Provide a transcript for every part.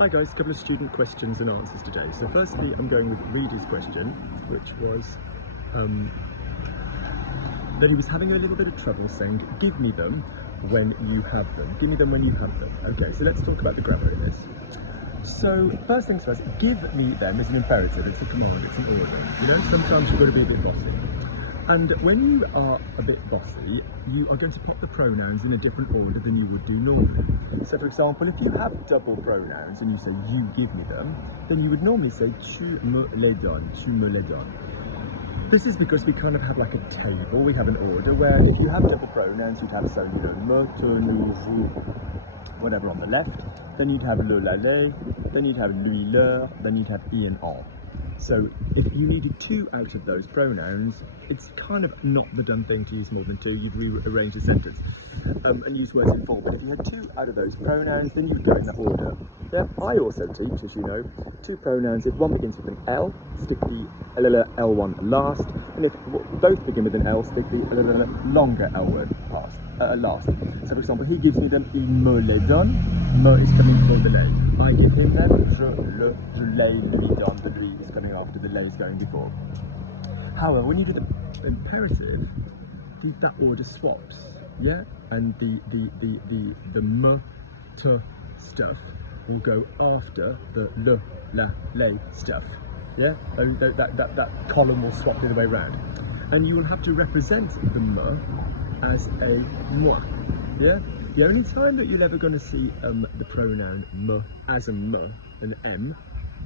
Hi guys, a couple of student questions and answers today. So firstly, I'm going with Reader's question, which was that he was having a little bit of trouble saying, give me them when you have them. Give me them when you have them. Okay, so let's talk about the grammar in this. So first things first, give me them is an imperative, it's a command, it's an order. You know, sometimes you've got to be a bit bossy. And when you are a bit bossy, you are going to put the pronouns in a different order than you would do normally. So for example, if you have double pronouns and you say you give me them, then you would normally say tu me les donnes, tu me les donnes. This is because we kind of have like a table, we have an order where if you have double pronouns, you'd have so, you know, me, te, nous, vous, whatever on the left, then you'd have le, la, les, then you'd have lui, leur, then you'd have I and en. So if you needed two out of those pronouns, it's kind of not the done thing to use more than two. You'd rearrange the sentence and use words in form. But if you had two out of those pronouns, then you'd go in that order. Yeah, I also teach, as you know, two pronouns. If one begins with an L, stick the L1 last, and if both begin with an L, stick the longer L word last. So for example, he gives me them, il me les donne. Me is coming before the les. I give him them, je les lui donne. The lui is coming after, the les is going before. However, when you do the imperative, that order swaps, yeah, and the me, te stuff will go after the le, la, les stuff, yeah, and that column will swap the other way around, and you will have to represent the me as a moi, yeah. The only time that you're ever going to see the pronoun me as a me, an M,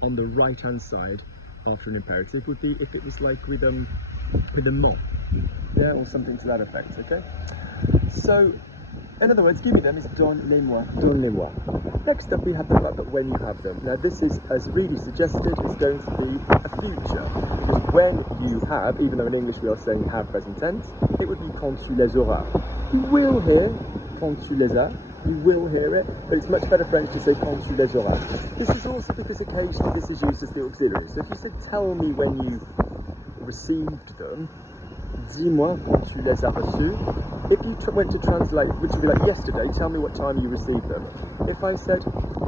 on the right hand side after an imperative would be if it was like with a mon, yeah, or something to that effect, okay? So, in other words, give me them is donne-les-moi, donne-les-moi. Next up we have the fact that when you have them. Now this is, as Reedy suggested, is going to be a future, because when you have, even though in English we are saying have present tense, it would be quand tu les auras. You will hear quand tu les as, you will hear it, but it's much better French to say quand tu les auras. This is also because occasionally this is used as the auxiliary. So if you said tell me when you received them, dis-moi quand tu les as reçus. If you went to translate, which would be like yesterday, tell me what time you received them. If I said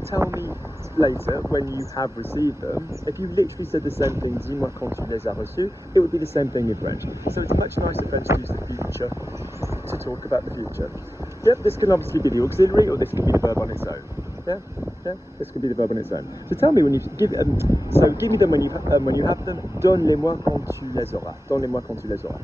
tell me later when you have received them, if you literally said the same thing, dis-moi quand tu les as reçus, it would be the same thing in French. So it's much nicer French to use the future to talk about the future. Yep, this can obviously be the auxiliary, or this can be the verb on its own. Yeah, this can be the verb on its own. So tell me when you give so give me them when you have them. Donne-les-moi quand tu les auras. Donne-les-moi quand tu les auras.